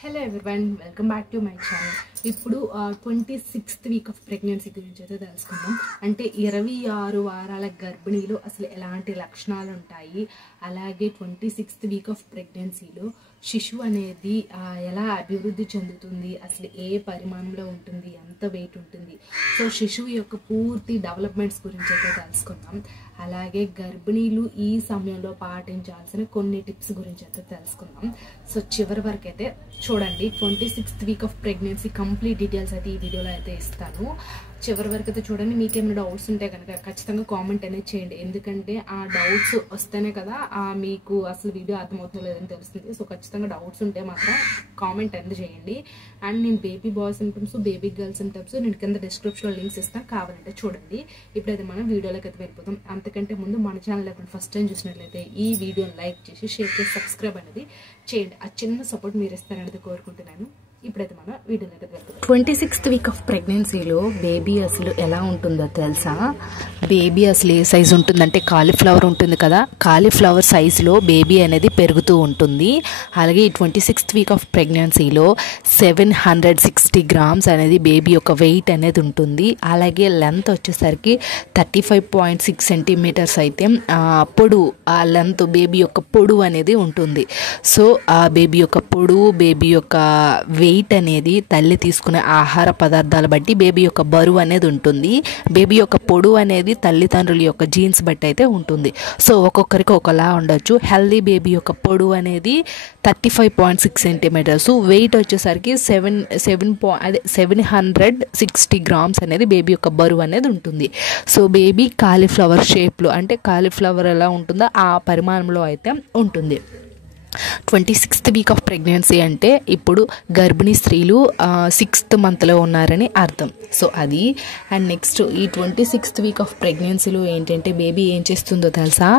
Hello everyone, welcome back to my channel. ఇప్పుడు 26th week off pregnancy గురించి అయితే తెలుసుకుందాం. అంటే 26 వారాల గర్భిణీలో అసలు ఎలాంటి లక్షణాలు ఉంటాయి, అలాగే 26th వీక్ ఆఫ్ ప్రెగ్నెన్సీలో శిశువు అనేది ఎలా అభివృద్ధి చెందుతుంది, అసలు ఏ పరిమాణంలో ఉంటుంది, ఎంత వెయిట్ ఉంటుంది, సో శిశువు యొక్క పూర్తి డెవలప్మెంట్స్ గురించి అయితే తెలుసుకుందాం. అలాగే గర్భిణీలు ఈ సమయంలో పాటించాల్సిన కొన్ని టిప్స్ గురించి అయితే తెలుసుకుందాం. సో చివరి వరకు అయితే చూడండి. 26th week off pregnancy complete details అయితే ఈ వీడియోలో అయితే ఇస్తాను. చివరి వరకు అయితే చూడండి. మీకేమైనా డౌట్స్ ఉంటే కనుక ఖచ్చితంగా కామెంట్ అనేది చేయండి. ఎందుకంటే ఆ డౌట్స్ వస్తేనే కదా మీకు అసలు వీడియో అర్థమవుతుందో లేదని తెలుస్తుంది. సో ఖచ్చితంగా డౌట్స్ ఉంటే మాత్రం కామెంట్ అనేది చేయండి. అండ్ నేను baby bye symptoms, baby girl symptoms నేను కింద డిస్క్రిప్షన్లో లింక్స్ ఇస్తాను, కావాలంటే చూడండి. ఇప్పుడైతే మనం వీడియోలోకి అయితే వెళ్ళిపోతాం. అంతకంటే ముందు మన ఛానల్ ఎప్పుడు ఫస్ట్ టైం చూసినట్లయితే ఈ వీడియోని లైక్ చేసి షేర్ చేసి సబ్స్క్రైబ్ అనేది చేయండి. ఆ చిన్న సపోర్ట్ మీరు ఇస్తారనేది కోరుకుంటున్నాను. ఇప్పుడైతే మన వీడియోలోకి వెళ్తాం. 26th వీక్ ఆఫ్ ప్రెగ్నెన్సీలో బేబీ అసలు ఎలా ఉంటుందో తెలుసా? బేబీ అసలు ఏ సైజు ఉంటుందంటే కాలీఫ్లవర్ ఉంటుంది కదా, కాలీఫ్లవర్ సైజులో బేబీ అనేది పెరుగుతూ ఉంటుంది. అలాగే ఈ 26th వీక్ ఆఫ్ ప్రెగ్నెన్సీలో 760 grams అనేది బేబీ యొక్క వెయిట్ అనేది ఉంటుంది. అలాగే లెంత్ వచ్చేసరికి 35.6 centimeters అయితే పొడవు, ఆ లెంత్ బేబీ యొక్క పొడవు అనేది ఉంటుంది. సో ఆ బేబీ యొక్క పొడవు, బేబీ యొక్క వెయిట్ అనేది తల్లి తీసుకునే ఆహార పదార్థాలు బట్టి బేబీ యొక్క బరువు అనేది ఉంటుంది. బేబీ యొక్క పొడవు అనేది తల్లిదండ్రుల యొక్క జీన్స్ బట్టి అయితే ఉంటుంది. సో ఒక్కొక్కరికి ఒకలా ఉండొచ్చు. హెల్దీ బేబీ యొక్క పొడవు అనేది 35.6 centimeters, వెయిట్ వచ్చేసరికి 760 grams అనేది బేబీ యొక్క బరువు అనేది ఉంటుంది. సో బేబీ కాలీఫ్లవర్ షేప్లో, అంటే కాలీఫ్లవర్ ఎలా ఉంటుందో ఆ పరిమాణంలో అయితే ఉంటుంది. 26th వీక్ ఆఫ్ ప్రెగ్నెన్సీ అంటే ఇప్పుడు గర్భిణీ స్త్రీలు 6th monthలో ఉన్నారని అర్థం. సో అది. అండ్ నెక్స్ట్ ఈ 26th వీక్ ఆఫ్ ప్రెగ్నెన్సీలో ఏంటంటే బేబీ ఏం చేస్తుందో తెలుసా?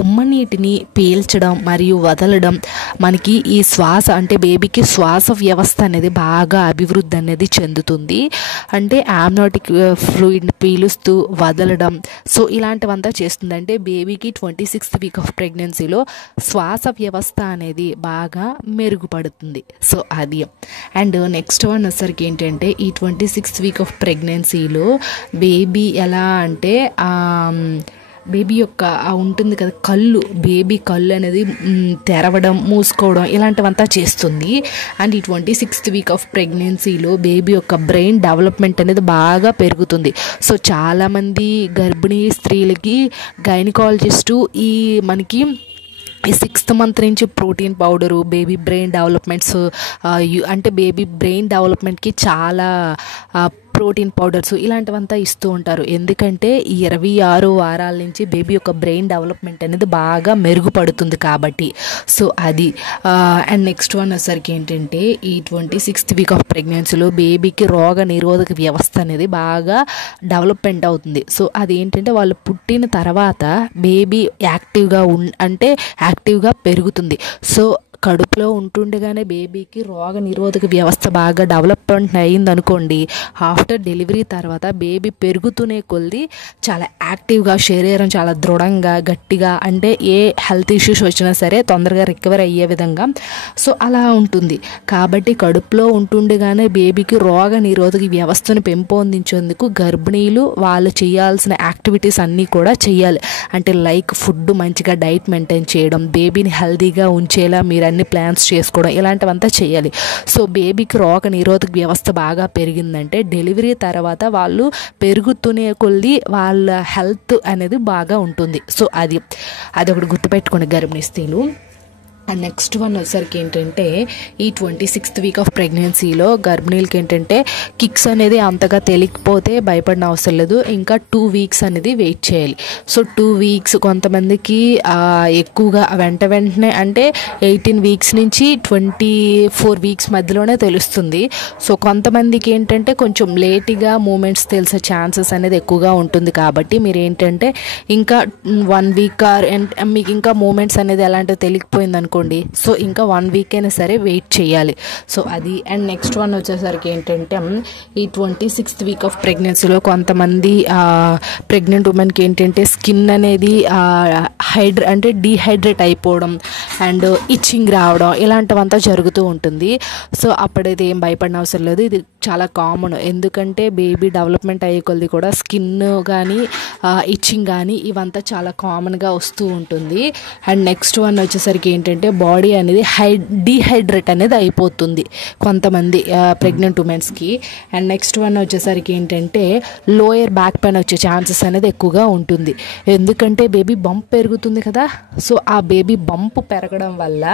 ఉమ్మ నీటిని పీల్చడం మరియు వదలడం. మనకి ఈ శ్వాస, అంటే బేబీకి శ్వాస వ్యవస్థ అనేది బాగా అభివృద్ధి అనేది చెందుతుంది. అంటే ఆమ్నోటిక్ ఫ్లూయిడ్ని పీలుస్తూ వదలడం, సో ఇలాంటివంతా చేస్తుంది. అంటే బేబీకి 26th వీక్ ఆఫ్ ప్రెగ్నెన్సీలో శ్వాస వ్యవస్థ అనేది బాగా మెరుగుపడుతుంది. సో అది. అండ్ నెక్స్ట్ వన్ వచ్చేసరికి ఏంటంటే ఈ 26th వీక్ ఆఫ్ ప్రెగ్నెన్సీలో బేబీ ఎలా అంటే బేబీ యొక్క ఉంటుంది కదా కళ్ళు, బేబీ కళ్ళు అనేది తెరవడం, మూసుకోవడం ఇలాంటివంతా చేస్తుంది. అండ్ ఈ 26th వీక్ ఆఫ్ ప్రెగ్నెన్సీలో బేబీ యొక్క బ్రెయిన్ డెవలప్మెంట్ అనేది బాగా పెరుగుతుంది. సో చాలామంది గర్భిణీ స్త్రీలకి గైనకాలజిస్టు మనకి ఈ 6th month నుంచి protein powder, baby brain developments, అంటే బేబీ బ్రెయిన్ డెవలప్మెంట్కి చాలా ప్రోటీన్ పౌడర్స్ ఇలాంటివంతా ఇస్తూ ఉంటారు. ఎందుకంటే ఈ 26 వారాల నుంచి బేబీ యొక్క బ్రెయిన్ డెవలప్మెంట్ అనేది బాగా మెరుగుపడుతుంది కాబట్టి. సో అది. అండ్ నెక్స్ట్ వన్ వచ్చేసరికి ఏంటంటే ఈ 26th వీక్ ఆఫ్ ప్రెగ్నెన్సీలో బేబీకి రోగ నిరోధక వ్యవస్థ అనేది బాగా డెవలప్మెంట్ అవుతుంది. సో అదేంటంటే వాళ్ళు పుట్టిన తర్వాత బేబీ యాక్టివ్గా పెరుగుతుంది. సో కడుపులో ఉంటుండగానే బేబీకి రోగ నిరోధక వ్యవస్థ బాగా డెవలప్మెంట్ అయ్యింది అనుకోండి, ఆఫ్టర్ డెలివరీ తర్వాత బేబీ పెరుగుతూనే కొద్ది చాలా యాక్టివ్గా, శరీరం చాలా దృఢంగా, గట్టిగా, అంటే ఏ హెల్త్ ఇష్యూస్ వచ్చినా సరే తొందరగా రికవర్ అయ్యే విధంగా సో అలా ఉంటుంది. కాబట్టి కడుపులో ఉంటుండగానే బేబీకి రోగ నిరోధక వ్యవస్థను పెంపొందించేందుకు గర్భిణీలు వాళ్ళు చేయాల్సిన యాక్టివిటీస్ అన్నీ కూడా చేయాలి. అంటే లైక్ ఫుడ్ మంచిగా డైట్ మెయింటైన్ చేయడం, బేబీని హెల్తీగా ఉంచేలా మీరు అన్ని ప్లాన్స్ చేసుకోవడం ఇలాంటివంతా చేయాలి. సో బేబీకి రోగ నిరోధక వ్యవస్థ బాగా పెరిగిందంటే డెలివరీ తర్వాత వాళ్ళు పెరుగుతూనే కొద్ది వాళ్ళ హెల్త్ అనేది బాగా ఉంటుంది. సో అదొకటి గుర్తుపెట్టుకోండి గర్భిణీ స్త్రీలు. అండ్ నెక్స్ట్ వన్ వచ్చేసరికి ఏంటంటే ఈ 26th వీక్ ఆఫ్ ప్రెగ్నెన్సీలో గర్భిణీలకి ఏంటంటే కిక్స్ అనేది అంతగా తెలియకపోతే భయపడిన అవసరం లేదు. ఇంకా 2 weeks అనేది వెయిట్ చేయాలి. సో 2 weeks కొంతమందికి ఎక్కువగా వెంటనే అంటే 18 weeks నుంచి 24 weeks మధ్యలోనే తెలుస్తుంది. సో కొంతమందికి ఏంటంటే కొంచెం లేట్గా మూమెంట్స్ తెలిసే ఛాన్సెస్ అనేది ఎక్కువగా ఉంటుంది. కాబట్టి మీరు ఏంటంటే ఇంకా 1 week మీకు ఇంకా మూమెంట్స్ అనేది ఎలాంటివి తెలియకపోయింది అనుకో, అనుకోండి, సో ఇంకా 1 వీక్ అయినా సరే వెయిట్ చేయాలి. సో అది. అండ్ నెక్స్ట్ వన్ వచ్చేసరికి ఏంటంటే ఈ 26th వీక్ ఆఫ్ ప్రెగ్నెన్సీలో కొంతమంది ప్రెగ్నెంట్ ఉమెన్కి ఏంటంటే స్కిన్ అనేది అంటే డీహైడ్రేట్ అయిపోవడం అండ్ ఇచ్చింగ్ రావడం ఇలాంటివంతా జరుగుతూ ఉంటుంది. సో అప్పుడైతే ఏం భయపడిన అవసరం లేదు, ఇది చాలా కామన్. ఎందుకంటే బేబీ డెవలప్మెంట్ అయ్యే కొద్ది కూడా స్కిన్ కానీ ఇచ్చింగ్ కానీ ఇవంతా చాలా కామన్గా వస్తూ ఉంటుంది. అండ్ నెక్స్ట్ వన్ వచ్చేసరికి ఏంటంటే బాడీ అనేది డీహైడ్రేట్ అనేది అయిపోతుంది కొంతమంది ప్రెగ్నెంట్ ఉమెన్స్కి. అండ్ నెక్స్ట్ వన్ వచ్చేసరికి ఏంటంటే లోయర్ బ్యాక్ పెయిన్ వచ్చే ఛాన్సెస్ అనేది ఎక్కువగా ఉంటుంది. ఎందుకంటే బేబీ బంప్ పెరుగుతుంది కదా, సో ఆ బేబీ బంప్ పెరగడం వల్ల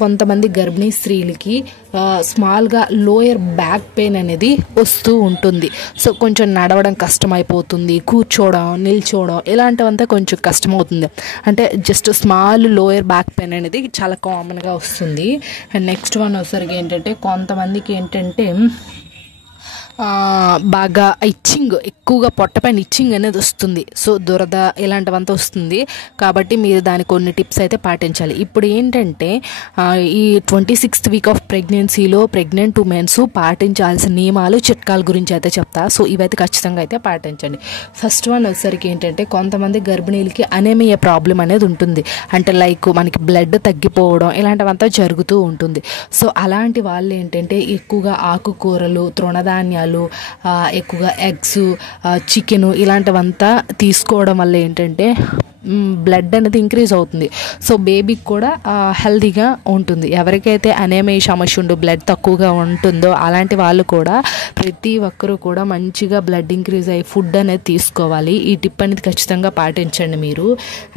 కొంతమంది గర్భిణీ స్త్రీలకి స్మాల్గా లోయర్ బ్యాక్ పెయిన్ అనేది వస్తూ ఉంటుంది. సో కొంచెం నడవడం కష్టమైపోతుంది, కూర్చోవడం నిల్చోవడం ఇలాంటివంతా కొంచెం కష్టమవుతుంది. అంటే just small lower back pain అనేది చాలా కామన్గా వస్తుంది. అండ్ నెక్స్ట్ వన్ వచ్చేసరికి ఏంటంటే కొంతమందికి ఏంటంటే బాగా ఇచ్చింగ్, ఎక్కువగా పొట్టపైన ఇచ్చింగ్ అనేది వస్తుంది. సో దురద ఇలాంటివంతా వస్తుంది. కాబట్టి మీరు దానికి కొన్ని టిప్స్ అయితే పాటించాలి. ఇప్పుడు ఏంటంటే ఈ 26th వీక్ ఆఫ్ ప్రెగ్నెన్సీలో ప్రెగ్నెంట్ ఉమెన్స్ పాటించాల్సిన నియమాలు చిట్కాల గురించి అయితే చెప్తా. సో ఇవైతే ఖచ్చితంగా అయితే పాటించండి. ఫస్ట్ వన్ వచ్చేసరికి ఏంటంటే కొంతమంది గర్భిణీలకి అనేమియా ప్రాబ్లం అనేది ఉంటుంది. అంటే లైక్ మనకి బ్లడ్ తగ్గిపోవడం ఇలాంటివంతా జరుగుతూ ఉంటుంది. సో అలాంటి వాళ్ళు ఏంటంటే ఎక్కువగా ఆకుకూరలు, తృణధాన్యాలు, ఎక్కువగా ఎగ్స్, చికెను ఇలాంటివంతా తీసుకోవడం వల్ల ఏంటంటే బ్లడ్ అనేది ఇంక్రీజ్ అవుతుంది. సో బేబీకి కూడా హెల్తీగా ఉంటుంది. ఎవరికైతే అనేమియా సమస్య ఉందో, బ్లడ్ తక్కువగా ఉంటుందో అలాంటి వాళ్ళు కూడా ప్రతి ఒక్కరూ కూడా మంచిగా బ్లడ్ ఇంక్రీజ్ అయ్యి ఫుడ్ అనేది తీసుకోవాలి. ఈ టిప్ అనేది ఖచ్చితంగా పాటించండి మీరు.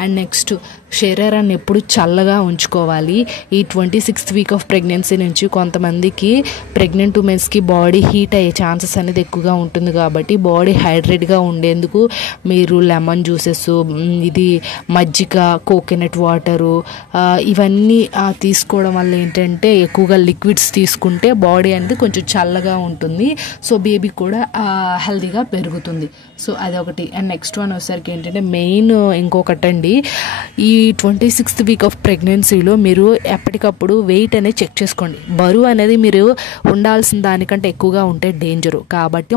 అండ్ నెక్స్ట్ శరీరాన్ని ఎప్పుడు చల్లగా ఉంచుకోవాలి. ఈ 26th వీక్ ఆఫ్ ప్రెగ్నెన్సీ నుంచి కొంతమందికి ప్రెగ్నెంట్ ఉమెన్స్కి బాడీ హీట్ అయ్యే ఛాన్సెస్ అనేది ఎక్కువగా ఉంటుంది. కాబట్టి బాడీ హైడ్రేట్గా ఉండేందుకు మీరు లెమన్ జ్యూసెస్, ఇది మజ్జిగ, కోకోనట్ వాటరు ఇవన్నీ తీసుకోవడం వల్ల ఏంటంటే ఎక్కువగా లిక్విడ్స్ తీసుకుంటే బాడీ అనేది కొంచెం చల్లగా ఉంటుంది. సో బేబీ కూడా హెల్తీగా పెరుగుతుంది. సో అదొకటి. అండ్ నెక్స్ట్ వన్ వచ్చేసరికి ఏంటంటే మెయిన్ ఇంకొకటండి, ఈ 26th వీక్ ఆఫ్ ప్రెగ్నెన్సీలో మీరు ఎప్పటికప్పుడు వెయిట్ అనేది చెక్ చేసుకోండి. బరువు అనేది మీరు ఉండాల్సిన దానికంటే ఎక్కువగా ఉంటే డేంజరు. కాబట్టి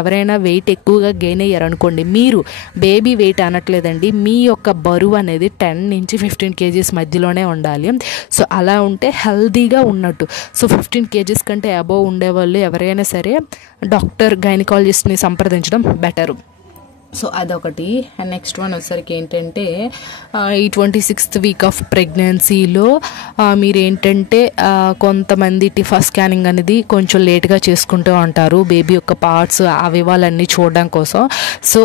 ఎవరైనా వెయిట్ ఎక్కువగా గెయిన్ అయ్యారనుకోండి, మీరు బేబీ వెయిట్ అనట్లేదండి, మీ యొక్క బరువు అనేది 10 నుంచి 15 kgs మధ్యలోనే ఉండాలి. సో అలా ఉంటే హెల్తీగా ఉన్నట్టు. సో 15 kgs కంటే అబోవ్ ఉండేవాళ్ళు ఎవరైనా సరే డాక్టర్, గైనకాలజిస్ట్ని సంప్రదించడం బెటరు. సో అదొకటి. అండ్ నెక్స్ట్ వన్ వచ్చేసరికి ఏంటంటే ఈ 26th వీక్ ఆఫ్ ప్రెగ్నెన్సీలో మీరు ఏంటంటే కొంతమంది టిఫా స్కానింగ్ అనేది కొంచెం లేట్గా చేసుకుంటూ ఉంటారు బేబీ యొక్క పార్ట్స్ అవయవాలన్నీ చూడడం కోసం. సో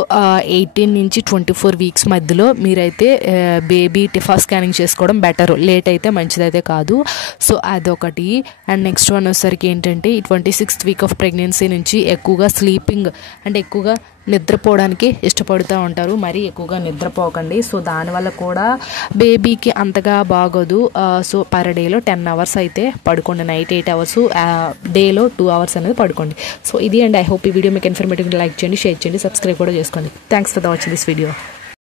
18 నుంచి 24 వీక్స్ మధ్యలో మీరైతే బేబీ టిఫా స్కానింగ్ చేసుకోవడం బెటరు. లేట్ అయితే మంచిదైతే కాదు. సో అదొకటి. అండ్ నెక్స్ట్ వన్ వచ్చేసరికి ఏంటంటే ఈ 26th వీక్ ఆఫ్ ప్రెగ్నెన్సీ నుంచి ఎక్కువగా స్లీపింగ్ అంటే ఎక్కువగా నిద్రపోవడానికి ఇష్టపడుతూ ఉంటారు. మరీ ఎక్కువగా నిద్రపోకండి. సో దానివల్ల కూడా బేబీకి అంతగా బాగోదు. సో పర్ డేలో 10 hours అయితే పడుకోండి. నైట్ 8 hours, డేలో 2 hours అనేది పడుకోండి. సో ఇది అండ్ ఐ హోప్ ఈ వీడియో మీకు ఇన్ఫర్మేటివ్. లైక్ చేయండి, షేర్ చేయండి, సబ్స్క్రైబ్ కూడా చేసుకోండి. Thanks for watching this video.